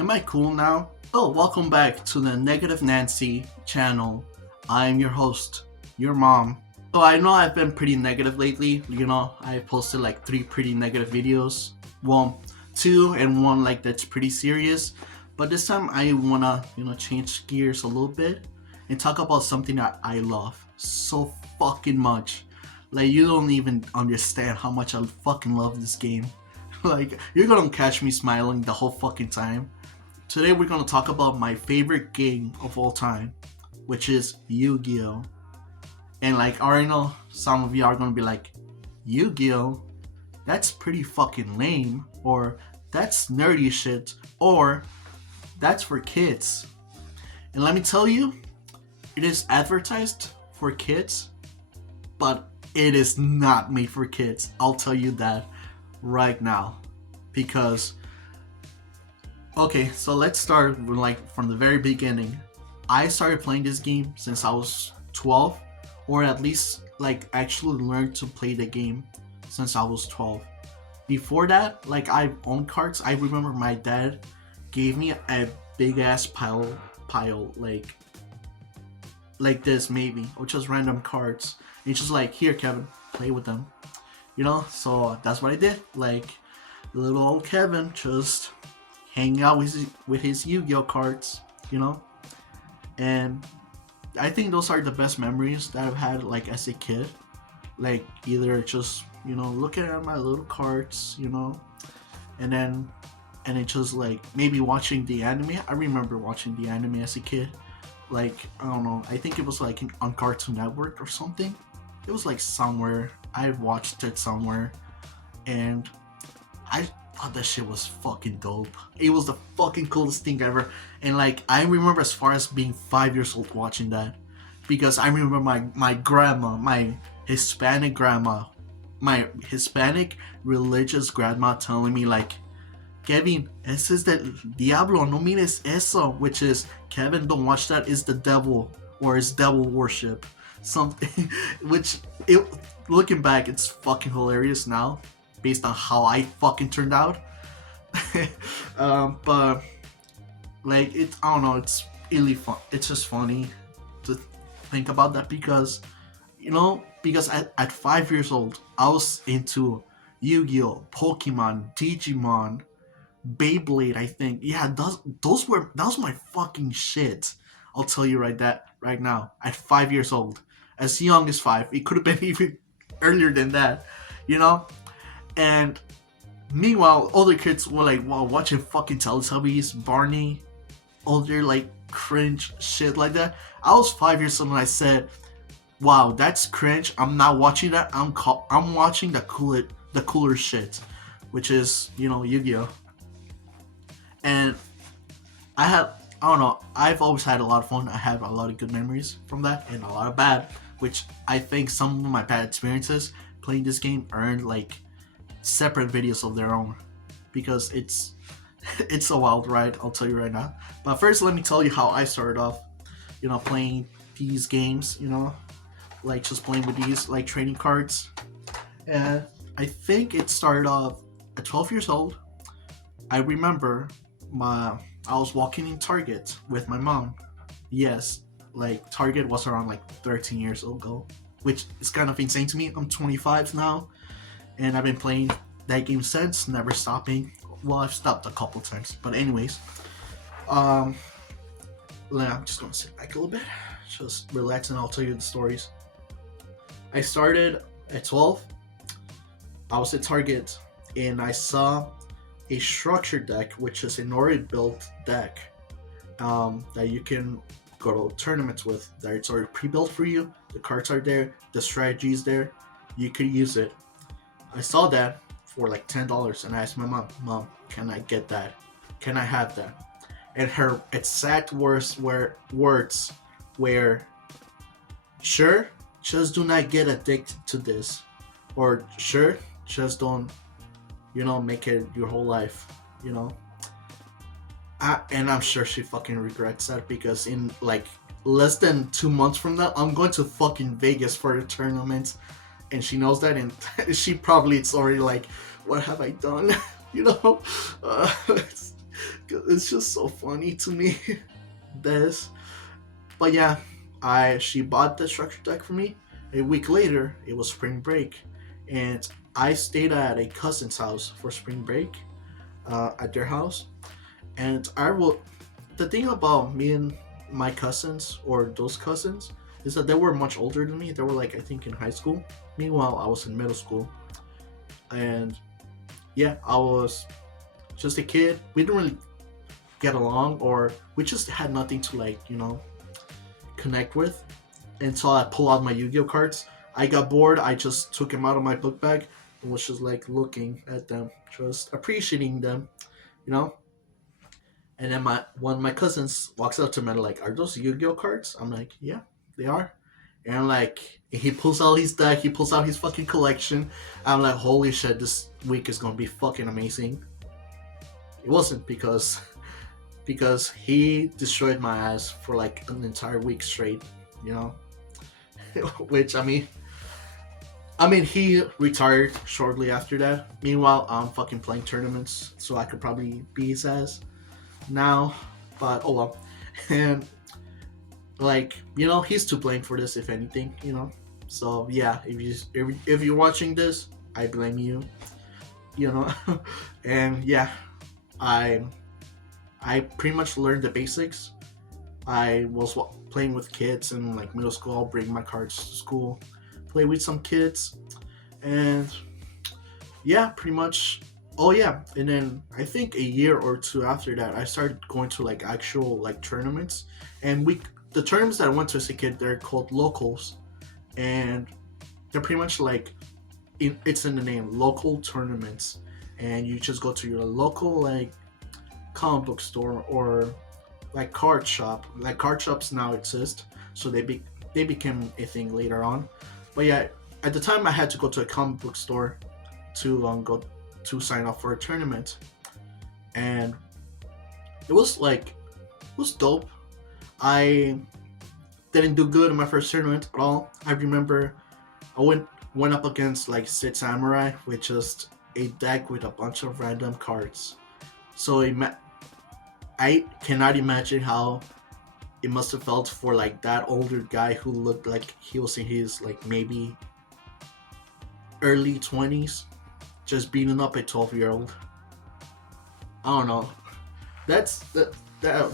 Am I cool now? Oh, welcome back to the Negative Nancy channel. I'm your host, your mom. So I know I've been pretty negative lately. I posted like 3 pretty negative videos. Well, 2 and 1 like that's pretty serious. But this time I wanna, change gears a little bit and talk about something that I love so fucking much. Like you don't even understand how much I fucking love this game. Like you're gonna catch me smiling the whole fucking time. Today we're gonna talk about my favorite game of all time, which is Yu-Gi-Oh! And like I already know some of you are gonna be like, Yu-Gi-Oh! That's pretty fucking lame, or that's nerdy shit, or that's for kids. And let me tell you, it is advertised for kids, but it is not made for kids. I'll tell you that right now. Because okay, so let's start with, from the very beginning. I started playing this game since I was 12, or at least actually learned to play the game since I was 12. Before that, I owned cards. I remember my dad gave me a big ass pile like this maybe, or just random cards. And he's just like, here Kevin, play with them. So that's what I did. Little old Kevin just hanging out with his Yu-Gi-Oh cards, and I think those are the best memories that I've had as a kid. Either just looking at my little cards, and then it just maybe watching the anime. I remember watching the anime as a kid. I don't know, I think it was on Cartoon Network or something. It was somewhere I watched it somewhere, and I thought that shit was fucking dope. It was the fucking coolest thing ever. And I remember as far as being 5 years old watching that. Because I remember my grandma, my Hispanic grandma, my Hispanic religious grandma telling me Kevin, ese es del diablo, no mires eso. Which is, Kevin, don't watch that, it's the devil, or it's devil worship. Something, which, looking back, it's fucking hilarious now, based on how I fucking turned out. But I don't know, it's really fun. It's just funny to think about that because at 5 years old I was into Yu-Gi-Oh, Pokemon, Digimon, Beyblade. I think, yeah, that was my fucking shit. I'll tell you right now, at 5 years old, as young as 5. It could have been even earlier than that, And meanwhile, other kids were watching fucking Teletubbies, Barney, all their cringe shit like that. I was 5 years old and I said, "Wow, that's cringe. I'm not watching that. I'm watching the cooler shit, which is Yu-Gi-Oh." And I don't know. I've always had a lot of fun. I have a lot of good memories from that, and a lot of bad, which I think some of my bad experiences playing this game earned separate videos of their own, because it's a wild ride, I'll tell you right now. But first, let me tell you how I started off playing these games, just playing with these trading cards. And I think it started off at 12 years old. I remember I was walking in Target with my mom. Yes, Target was around 13 years ago, which is kind of insane to me. I'm 25 now, and I've been playing that game since, never stopping. Well, I've stopped a couple times, but anyways, I'm just gonna sit back a little bit, just relax, and I'll tell you the stories. I started at 12. I was at Target, and I saw a structure deck, which is an already built deck that you can go to tournaments with. That it's already pre-built for you. The cards are there, the strategy is there. You could use it. I saw that for $10, and I asked my mom, can I get that? Can I have that? And her exact words were, sure, just do not get addicted to this, or sure, just don't make it your whole life, and I'm sure she fucking regrets that, because in less than 2 months from now, I'm going to fucking Vegas for a tournament, and she knows that, and she probably it's already what have I done? It's just so funny to me. This, but yeah, I she bought the structure deck for me. A week later, it was spring break, and I stayed at a cousin's house for spring break, at their house. And I will. The thing about me and my cousins, or those cousins, is that they were much older than me. They were like, I think, in high school. Meanwhile, I was in middle school, and yeah, I was just a kid. We didn't really get along, or we just had nothing to, like, connect with. Until I pull out my Yu-Gi-Oh cards, I got bored. I just took them out of my book bag and was just like looking at them, just appreciating them, you know. And then my one of my cousins walks up to me and like, "Are those Yu-Gi-Oh cards?" I'm like, "Yeah, they are." And like he pulls out his deck, he pulls out his fucking collection. I'm like, "Holy shit, this week is gonna be fucking amazing." It wasn't, because he destroyed my ass for like an entire week straight, you know. Which I mean, he retired shortly after that. Meanwhile, I'm fucking playing tournaments, so I could probably be his ass now. But oh well. And like, he's to blame for this, if anything, So yeah, if you're watching this, I blame you. You know, and yeah, I I pretty much learned the basics. I was playing with kids in like middle school. I'll bring my cards to school, play with some kids, and yeah, pretty much. Oh yeah, and then I think a year or two after that, I started going to like actual like tournaments, and the tournaments that I went to as a kid, they're called locals, and they're pretty much like it's in the name, local tournaments, and you just go to your local like comic book store or like card shop. Like card shops now exist, so they became a thing later on. But yeah, at the time I had to go to a comic book store to go to sign up for a tournament, and it was dope. I didn't do good in my first tournament at all. I remember I went up against like Sid Samurai with just a deck with a bunch of random cards. So I cannot imagine how it must have felt for like that older guy who looked like he was in his like maybe early 20s, just beating up a 12-year-old. I don't know. That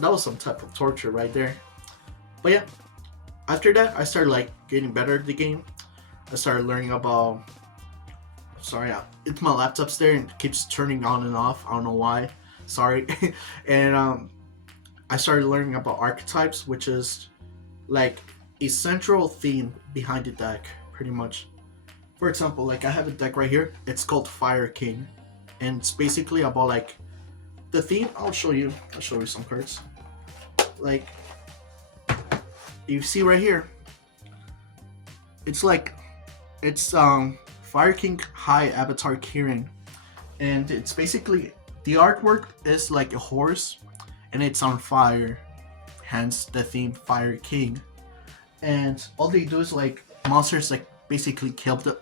was some type of torture right there. But yeah, after that I started like getting better at the game. I started learning about. Sorry, it's my laptop's there and it keeps turning on and off. I don't know why. Sorry. And I started learning about archetypes, which is like a central theme behind the deck, pretty much. For example, like I have a deck right here. It's called Fire King, and it's basically about like the theme. I'll show you some cards. Like you see right here, it's like it's Fire King High Avatar Kirin, and it's basically the artwork is like a horse, and it's on fire, hence the theme Fire King. And all they do is like monsters like basically kill the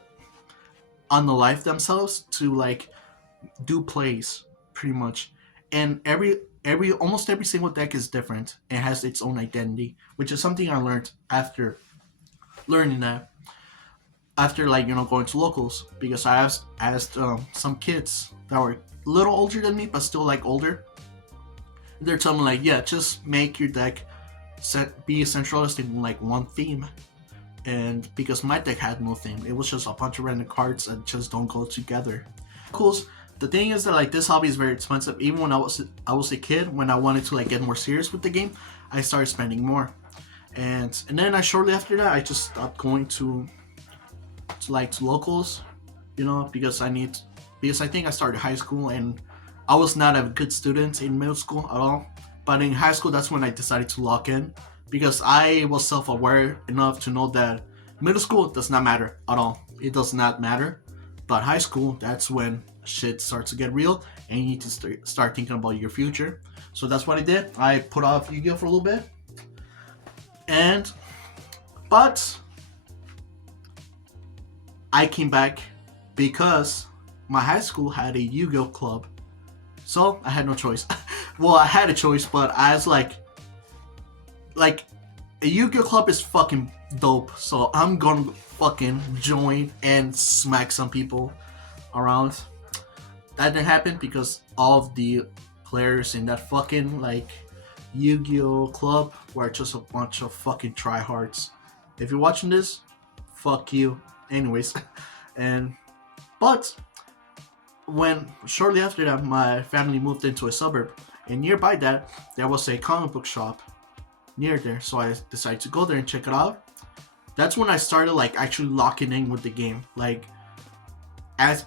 unalive themselves to like do plays, pretty much. And every almost every single deck is different and has its own identity, which is something I learned after learning that, after like going to locals, because I asked some kids that were a little older than me but still like older. They're telling me like, yeah, just make your deck be centralized in like one theme. And because my deck had no theme, it was just a bunch of random cards that just don't go together. Cool. The thing is that like this hobby is very expensive. Even when I was a kid, when I wanted to like get more serious with the game, I started spending more. And then shortly after that I just stopped going to locals, because I think I started high school and I was not a good student in middle school at all. But in high school, that's when I decided to lock in, because I was self-aware enough to know that middle school does not matter at all. It does not matter. But high school, that's when shit starts to get real and you need to start thinking about your future. So that's what I did. I put off Yu-Gi-Oh for a little bit. But I came back because my high school had a Yu-Gi-Oh club. So I had no choice. Well, I had a choice, but I was like a Yu-Gi-Oh club is fucking dope, so I'm gonna fucking join and smack some people around. That didn't happen because all of the players in that fucking like Yu-Gi-Oh club were just a bunch of fucking tryhards. If you're watching this, fuck you. Anyways, and but when shortly after that, my family moved into a suburb, and nearby that there was a comic book shop near there, so I decided to go there and check it out. That's when I started like actually locking in with the game, like as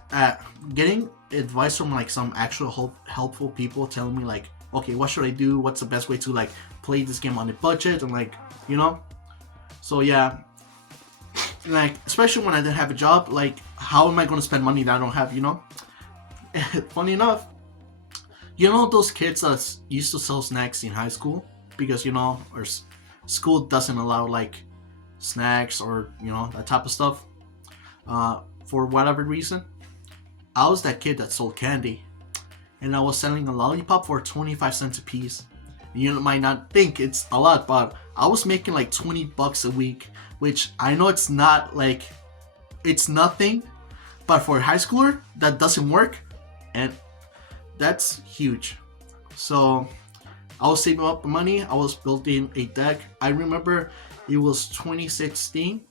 getting advice from like some actual helpful people telling me like, okay, what should I do? What's the best way to like play this game on a budget and like you know. So yeah, like especially when I didn't have a job, like how am I going to spend money that I don't have? You know. Funny enough, you know those kids that used to sell snacks in high school because our school doesn't allow like snacks or that type of stuff. For whatever reason, I was that kid that sold candy, and I was selling a lollipop for 25 cents a piece. You might not think it's a lot, but I was making like $20 a week, which I know it's not like it's nothing, but for a high schooler that doesn't work, and that's huge. So I was saving up the money. I was building a deck. I remember it was 2016,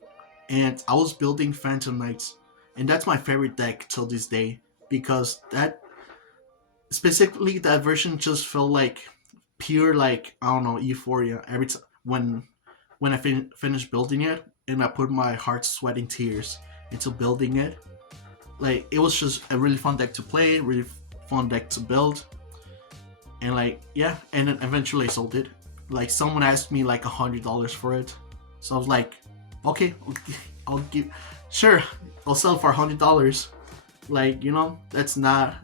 and I was building Phantom Knights, and that's my favorite deck till this day because that specifically that version just felt like pure like I don't know euphoria every time when I finished building it, and I put my heart, sweat, and tears into building it. Like it was just a really fun deck to play, really fun deck to build, and like yeah, and then eventually I sold it. Like someone asked me like $100 for it, so I was like, okay, I'll give, sure, I'll sell it for $100. Like that's not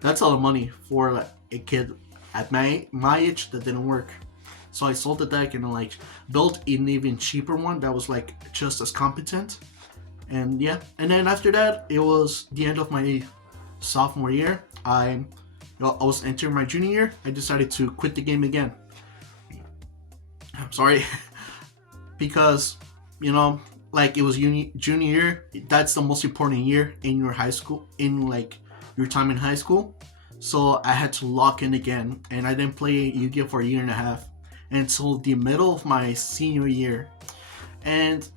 that's a lot of money for like a kid at my age that didn't work. So I sold the deck and like built an even cheaper one that was like just as competent. And yeah, and then after that, it was the end of my sophomore year. I was entering my junior year. I decided to quit the game again. I'm sorry, because like it was junior year. That's the most important year in your high school, in like your time in high school. So I had to lock in again, and I didn't play Yu-Gi-Oh for a year and a half until the middle of my senior year. And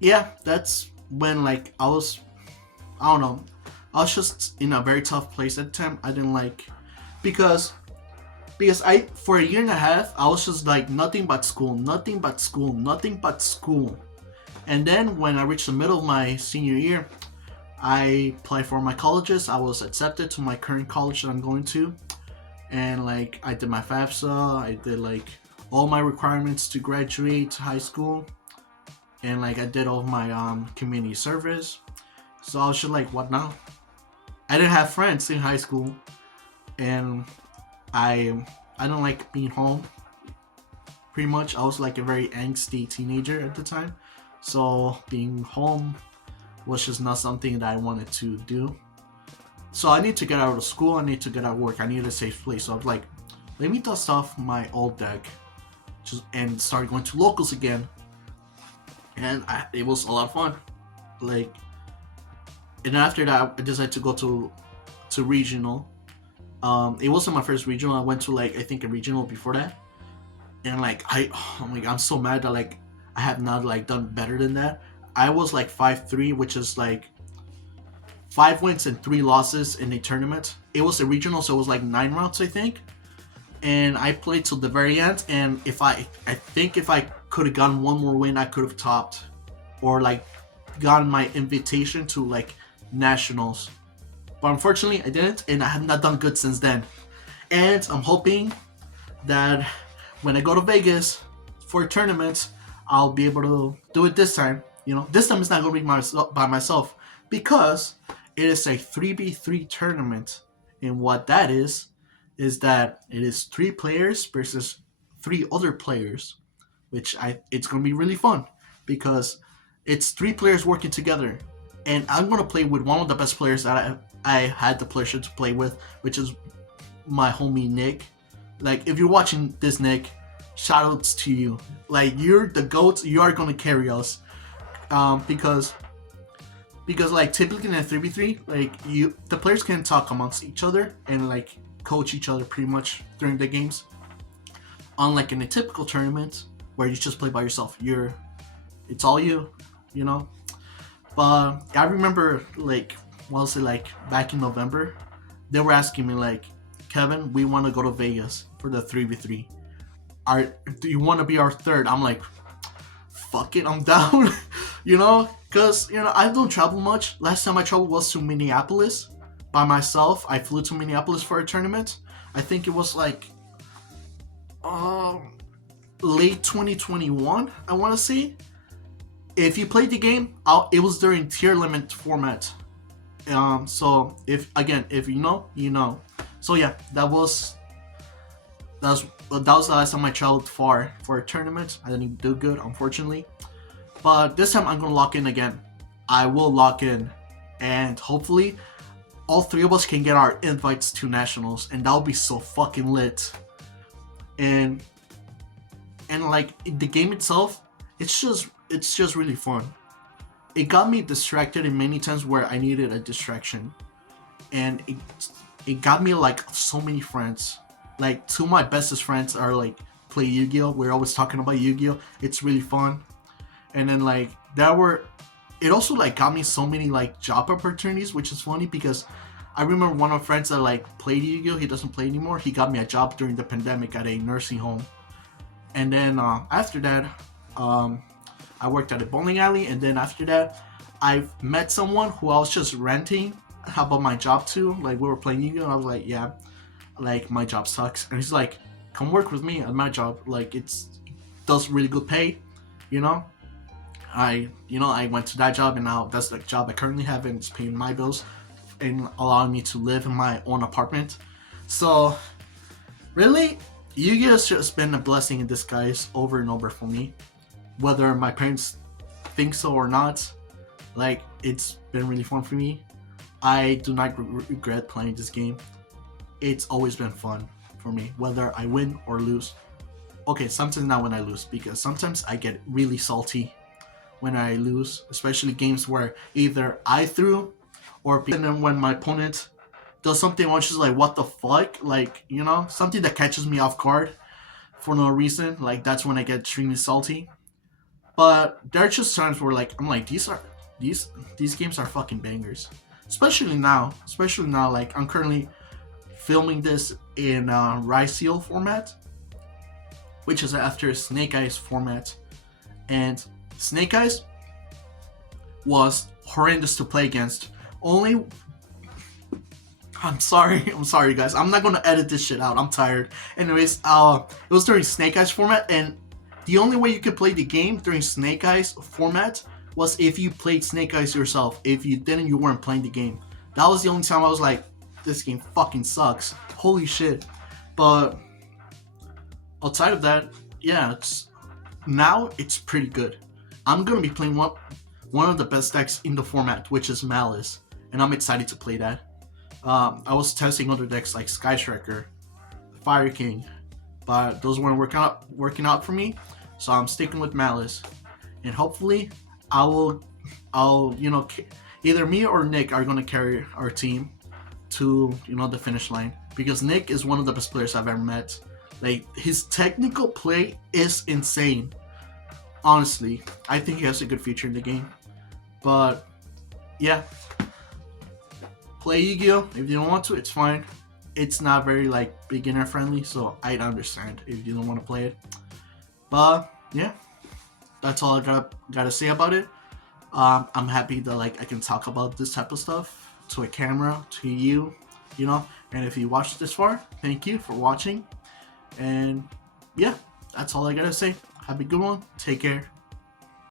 yeah, that's when like I don't know, I was just in a very tough place at the time. I didn't like because I for a year and a half I was just like nothing but school, nothing but school, nothing but school. And then when I reached the middle of my senior year, I applied for my colleges. I was accepted to my current college that I'm going to, and like I did my FAFSA, I did like all my requirements to graduate high school, and like I did all my community service. So I was just like, what now? I didn't have friends in high school, and I don't like being home. Pretty much, I was like a very angsty teenager at the time, so being home was just not something that I wanted to do. So I need to get out of school. I need to get out of work. I need a safe place. So I was like, let me dust off my old deck, and start going to locals again. And it was a lot of fun. Like, and after that, I decided to go to regional. It wasn't my first regional. I went to like I think a regional before that, and like I'm so mad that like I have not like done better than that. I was like 5-3, which is like 5 wins and 3 losses in a tournament. It was a regional, so it was like 9 rounds, I think. And I played till the very end. And I think if I could have gotten one more win, I could have topped or like gotten my invitation to like nationals. But unfortunately, I didn't, and I have not done good since then. And I'm hoping that when I go to Vegas for tournaments, I'll be able to do it this time. This time it's not going to be by myself because it is a 3v3 tournament. And what that is that it is 3 players versus 3 other players, which it's going to be really fun because it's 3 players working together. And I'm going to play with one of the best players that I had the pleasure to play with, which is my homie Nick. Like, if you're watching this, Nick, shoutouts to you. Like, you're the goat. You are gonna carry us. Because like typically in a 3v3, like the players can talk amongst each other and like coach each other pretty much during the games. Unlike in a typical tournament where you just play by yourself, it's all you, you know. But I remember like, what was it, like back in November, they were asking me like, Kevin, we want to go to Vegas for the 3v3. Do you want to be our third? I'm like, fuck it, I'm down. You know, because I don't travel much. Last time I traveled was to Minneapolis by myself. I flew to Minneapolis for a tournament. I think it was like late 2021, I want to say. If you played the game, it was during tier limit format. So if you know, you know. So yeah, that was the last time I traveled far for a tournament. I didn't do good, unfortunately. But this time I'm gonna lock in again. I will lock in, and hopefully all three of us can get our invites to nationals, and that'll be so fucking lit. And like the game itself, it's just really fun. It got me distracted in many times where I needed a distraction, and it got me like so many friends. Like, two of my bestest friends are like play Yu-Gi-Oh. We're always talking about Yu-Gi-Oh. It's really fun. And then like it also like got me so many like job opportunities, which is funny because I remember one of my friends that like played Yu-Gi-Oh. He doesn't play anymore. He got me a job during the pandemic at a nursing home. And then after that, I worked at a bowling alley. And then after that, I've met someone who I was just renting about my job to. Like, we were playing Yu-Gi-Oh! And I was like, yeah, like my job sucks. And he's like, come work with me at my job. Like, it does really good pay, you know. I went to that job, and now that's the job I currently have, and it's paying my bills and allowing me to live in my own apartment. So really, Yu-Gi-Oh! Has just been a blessing in disguise over and over for me. Whether my parents think so or not, like, it's been really fun for me. I do not regret playing this game. It's always been fun for me, whether I win or lose. Okay, sometimes not when I lose, because sometimes I get really salty when I lose, especially games where either I threw or and then when my opponent does something which is like, what the fuck, like, something that catches me off guard for no reason. Like, that's when I get extremely salty. But there are just times where like I'm like, these games are fucking bangers. Especially now, like I'm currently filming this in Ryseal format, which is after Snake Eyes format, and Snake Eyes was horrendous to play against. I'm sorry guys, I'm not gonna edit this shit out, I'm tired. Anyways, it was during Snake Eyes format, and the only way you could play the game during Snake Eyes format was if you played Snake Eyes yourself. If you didn't, you weren't playing the game. That was the only time I was like, this game fucking sucks. Holy shit. But outside of that, yeah, now it's pretty good. I'm gonna be playing one of the best decks in the format, which is Malice, and I'm excited to play that. I was testing other decks like Sky Striker, Fire King, but those weren't working out for me, so I'm sticking with Malice, and hopefully I'll either me or Nick are gonna carry our team to the finish line, because Nick is one of the best players I've ever met. Like, his technical play is insane. Honestly, I think he has a good future in the game. But yeah, play Yu-Gi-Oh! If you don't want to, it's fine. It's not very like beginner friendly, so I'd understand if you don't want to play it. But yeah, that's all I gotta say about it. I'm happy that like I can talk about this type of stuff to a camera, to you, and if you watched this far, thank you for watching. And yeah, that's all I gotta say. Have a good one. Take care.